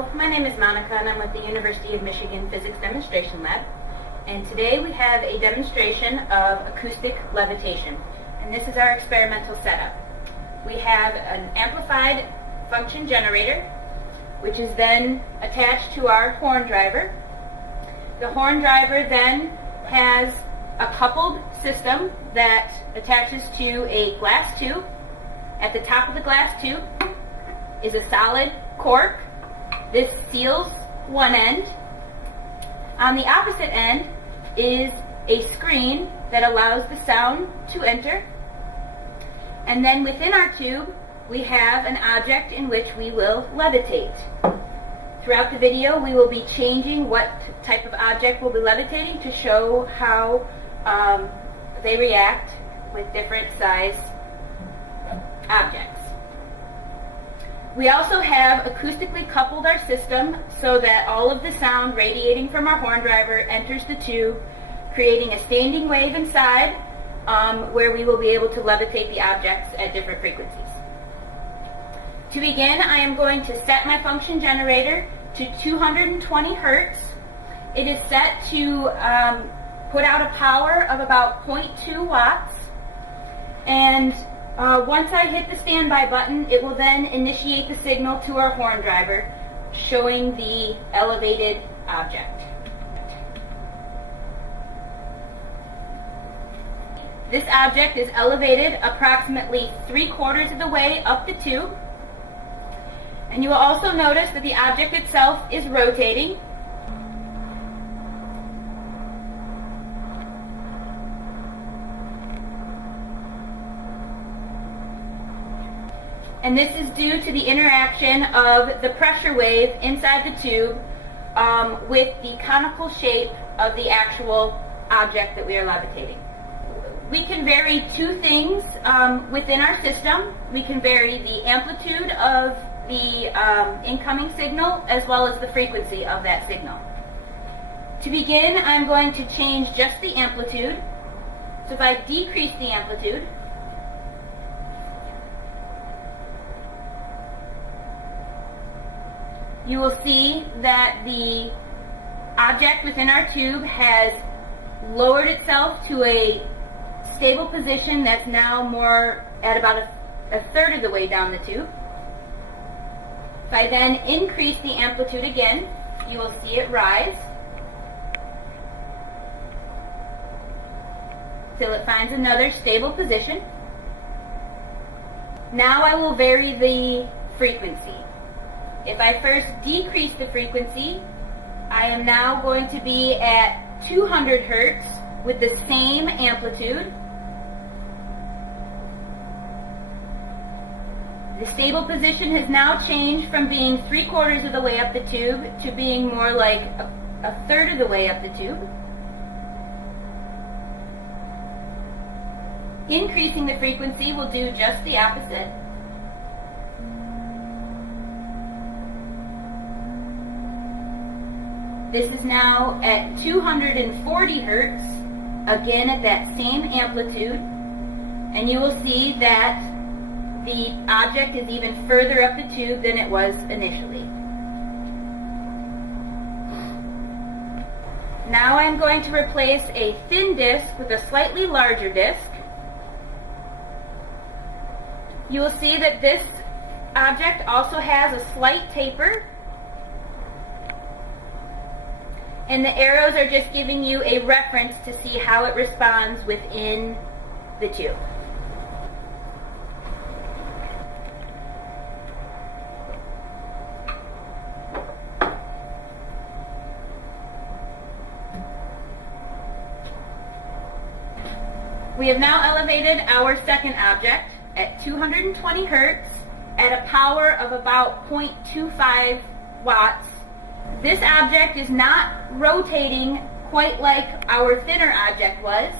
Hello, my name is Monica and I'm with the University of Michigan Physics Demonstration Lab. And today we have a demonstration of acoustic levitation. And this is our experimental setup. We have an amplified function generator, which is then attached to our horn driver. The horn driver then has a coupled system that attaches to a glass tube. At the top of the glass tube is a solid cork. This seals one end. On the opposite end is a screen that allows the sound to enter. And then within our tube, we have an object in which we will levitate. Throughout the video, we will be changing what type of object we'll be levitating to show how they react with different size objects. We also have acoustically coupled our system so that all of the sound radiating from our horn driver enters the tube, creating a standing wave inside where we will be able to levitate the objects at different frequencies. To begin, I am going to set my function generator to 220 Hertz. It is set to put out a power of about 0.2 watts. And once I hit the standby button, it will then initiate the signal to our horn driver, showing the elevated object. This object is elevated approximately 3/4 of the way up the tube. And you will also notice that the object itself is rotating. And this is due to the interaction of the pressure wave inside the tube with the conical shape of the actual object that we are levitating. We can vary two things within our system. We can vary the amplitude of the incoming signal as well as the frequency of that signal. To begin, I'm going to change just the amplitude. So if I decrease the amplitude, you will see that the object within our tube has lowered itself to a stable position that's now more at about a third of the way down the tube. If I then increase the amplitude again, you will see it rise till it finds another stable position. Now I will vary the frequency. If I first decrease the frequency, I am now going to be at 200 Hertz with the same amplitude. The stable position has now changed from being 3/4 of the way up the tube to being more like a third of the way up the tube. Increasing the frequency will do just the opposite. This is now at 240 Hertz, again at that same amplitude, and you will see that the object is even further up the tube than it was initially. Now I'm going to replace a thin disc with a slightly larger disc. You will see that this object also has a slight taper, and the arrows are just giving you a reference to see how it responds within the tube. We have now elevated our second object at 220 Hertz at a power of about 0.25 watts. This object is not rotating quite like our thinner object was.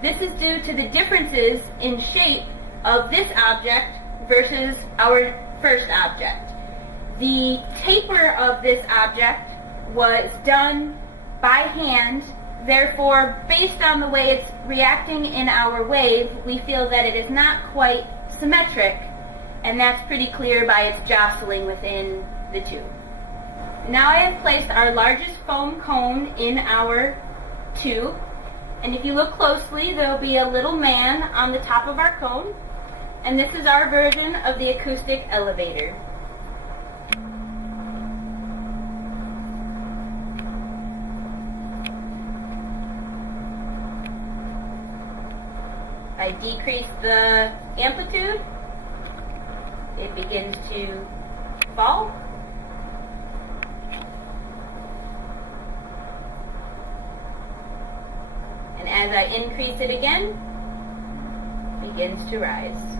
This is due to the differences in shape of this object versus our first object. The taper of this object was done by hand. Therefore, based on the way it's reacting in our wave, we feel that it is not quite symmetric, and that's pretty clear by its jostling within the tube. Now I have placed our largest foam cone in our tube, and if you look closely, there will be a little man on the top of our cone, and this is our version of the acoustic elevator. I decrease the amplitude, it begins to fall. And as I increase it again, it begins to rise.